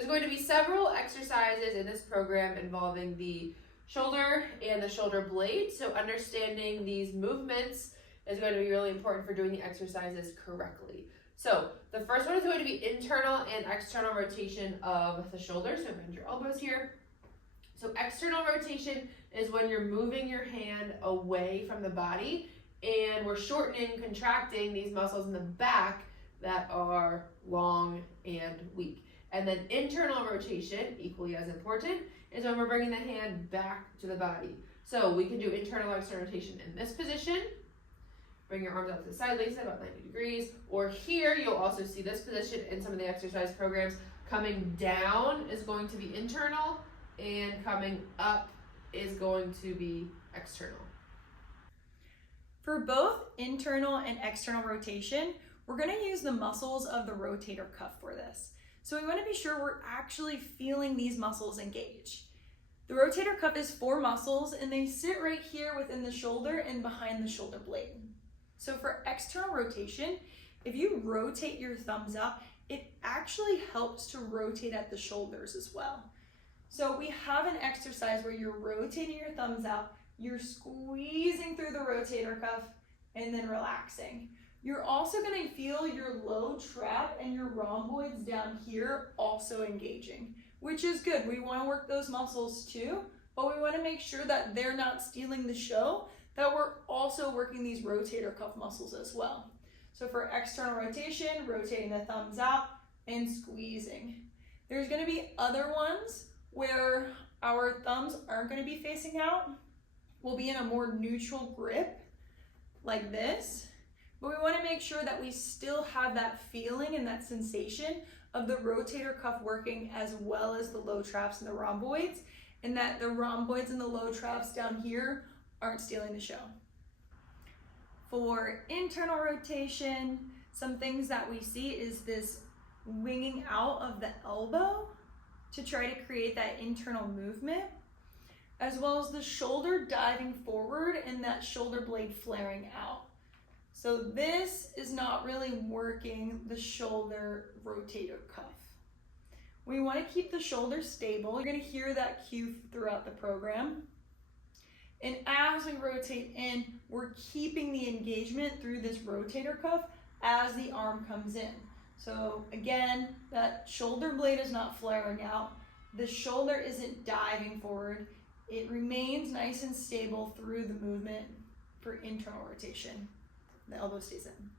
There's going to be several exercises in this program involving the shoulder and the shoulder blade. So understanding these movements is going to be really important for doing the exercises correctly. So the first one is going to be internal and external rotation of the shoulder. So bend your elbows here. So external rotation is when you're moving your hand away from the body, and we're shortening, contracting these muscles in the back that are long and weak. And then internal rotation, equally as important, is when we're bringing the hand back to the body. So we can do internal external rotation in this position. Bring your arms out to the side, lace it about 90 degrees. Or here, you'll also see this position in some of the exercise programs. Coming down is going to be internal, and coming up is going to be external. For both internal and external rotation, we're going to use the muscles of the rotator cuff for this. So we want to be sure we're actually feeling these muscles engage. The rotator cuff is 4 muscles, and they sit right here within the shoulder and behind the shoulder blade. So for external rotation, if you rotate your thumbs up, it actually helps to rotate at the shoulders as well. So we have an exercise where you're rotating your thumbs out, you're squeezing through the rotator cuff, and then relaxing. You're also going to feel your low trap and your rhomboids down here also engaging, which is good. We want to work those muscles too, but we want to make sure that they're not stealing the show, that we're also working these rotator cuff muscles as well. So for external rotation, rotating the thumbs out and squeezing. There's going to be other ones where our thumbs aren't going to be facing out. We'll be in a more neutral grip like this, but we want to make sure that we still have that feeling and that sensation of the rotator cuff working as well as the low traps and the rhomboids, and that the rhomboids and the low traps down here aren't stealing the show. For internal rotation, some things that we see is this winging out of the elbow to try to create that internal movement, as well as the shoulder diving forward and that shoulder blade flaring out. So this is not really working the shoulder rotator cuff. We want to keep the shoulder stable. You're going to hear that cue throughout the program. And as we rotate in, we're keeping the engagement through this rotator cuff as the arm comes in. So again, that shoulder blade is not flaring out. The shoulder isn't diving forward. It remains nice and stable through the movement for internal rotation. The elbow stays in.